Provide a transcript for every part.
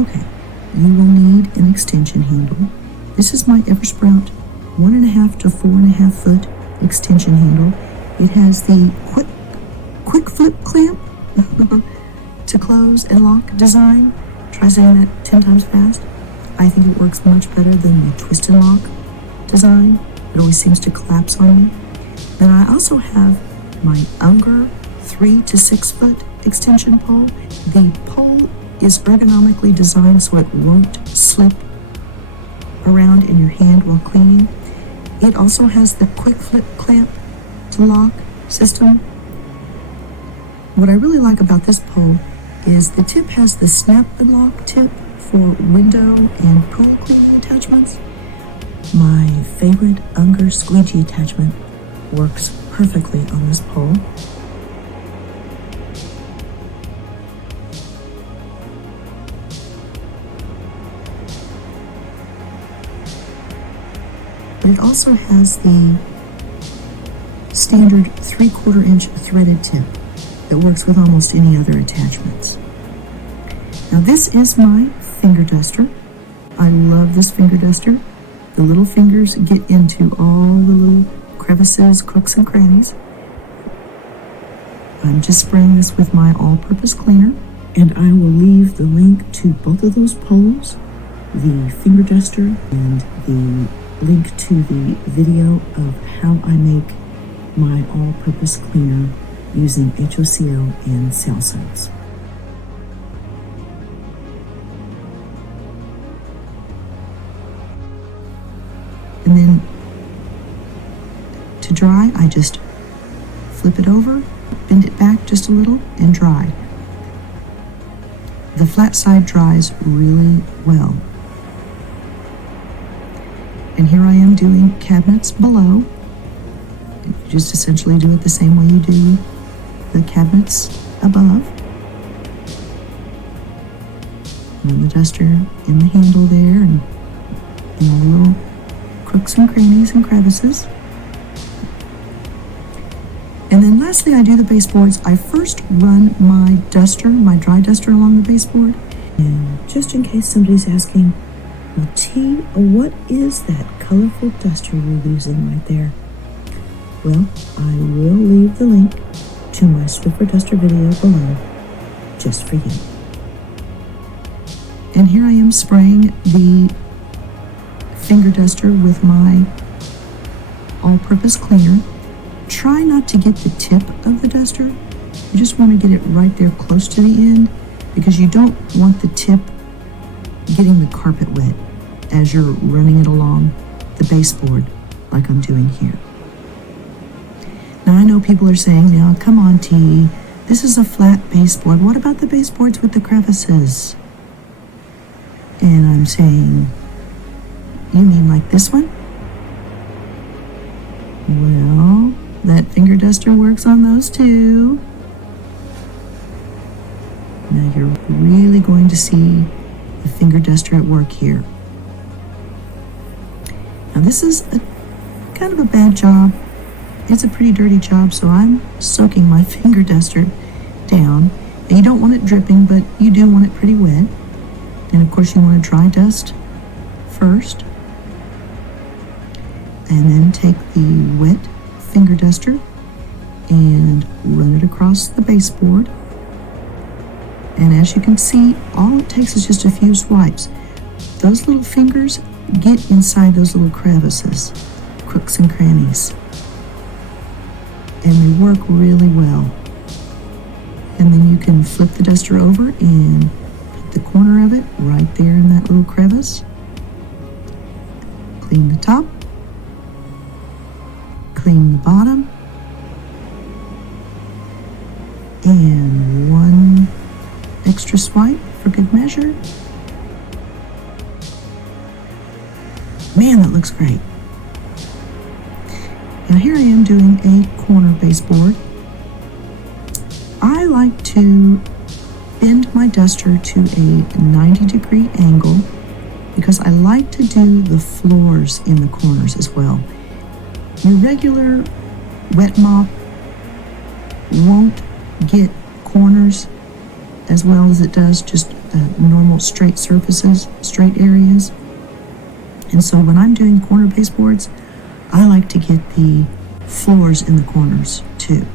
Okay, you will need an extension handle. This is my Eversprout 1.5 to 4.5 foot extension handle. It has the quick flip clamp to close and lock design. Try saying that 10 times fast. I think it works much better than the twist and lock design. It always seems to collapse on me. Then I also have my Unger 3 to 6 foot extension pole. The pole is ergonomically designed so it won't slip around in your hand while cleaning. It also has the quick flip clamp to lock system. What I really like about this pole is the tip has the snap and lock tip for window and pool cleaning attachments. My favorite Unger squeegee attachment works perfectly on this pole. It also has the standard 3/4 inch threaded tip that works with almost any other attachments. Now this is my finger duster. I love this finger duster. The little fingers get into all the little crevices, crooks, and crannies. I'm just spraying this with my all-purpose cleaner, and I will leave the link to both of those poles, the finger duster and the link to the video of how I make my all-purpose cleaner using HOCO and cell soaps. And then to dry, I just flip it over, bend it back just a little, and dry. The flat side dries really well. And here I am doing cabinets below. You just essentially do it the same way you do the cabinets above. And the duster in the handle there, and all the little crooks and crannies and crevices. And then lastly, I do the baseboards. I first run my duster, my dry duster, along the baseboard. And just in case somebody's asking, well, T, what is that colorful duster you're using right there? Well, I will leave the link to my Swiffer duster video below, just for you. And here I am spraying the finger duster with my all-purpose cleaner. Try not to get the tip of the duster. You just want to get it right there close to the end, because you don't want the tip getting the carpet wet as you're running it along the baseboard like I'm doing here. Now I know people are saying, now come on T, this is a flat baseboard. What about the baseboards with the crevices? And I'm saying, you mean like this one? Well, that finger duster works on those too. Now you're really going to see the finger duster at work here. Now this is kind of a bad job. It's a pretty dirty job, so I'm soaking my finger duster down. And you don't want it dripping, but you do want it pretty wet. And of course you want to dry dust first. And then take the wet finger duster and run it across the baseboard. And as you can see, all it takes is just a few swipes. Those little fingers get inside those little crevices, crooks and crannies, and they work really well. And then you can flip the duster over and put the corner of it right there in that little crevice. Clean the top, clean the bottom, and one extra swipe for good measure. Man, that looks great. Now here I am doing a corner baseboard. I like to bend my duster to a 90-degree angle because I like to do the floors in the corners as well. Your regular wet mop won't get corners as well as it does just normal straight surfaces, straight areas. And so when I'm doing corner baseboards, I like to get the floors in the corners too.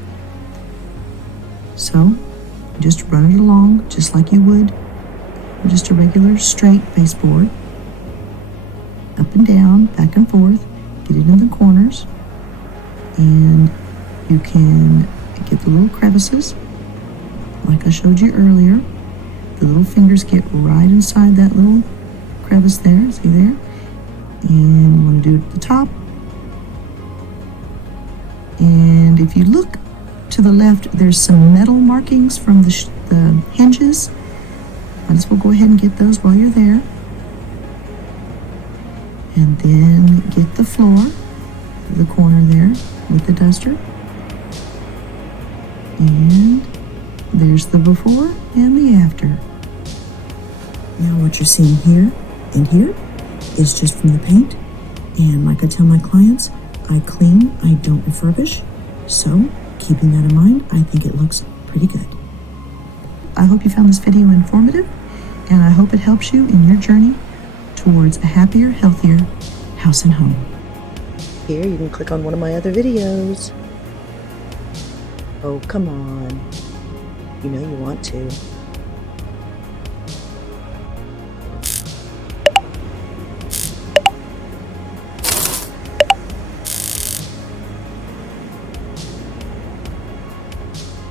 So just run it along just like you would just a regular straight baseboard. Up and down, back and forth, get it in the corners. And you can get the little crevices like I showed you earlier. The little fingers get right inside that little crevice there, see there? And you want to do it at the top. And if you look to the left, there's some metal markings from the hinges. Might as well go ahead and get those while you're there. And then get the floor, the corner there with the duster. And there's the before and the after. Now what you're seeing here and here is just from the paint. And like I tell my clients, I clean, I don't refurbish. So keeping that in mind, I think it looks pretty good. I hope you found this video informative, and I hope it helps you in your journey towards a happier, healthier house and home. Here, you can click on one of my other videos. Oh, come on. You know you want to.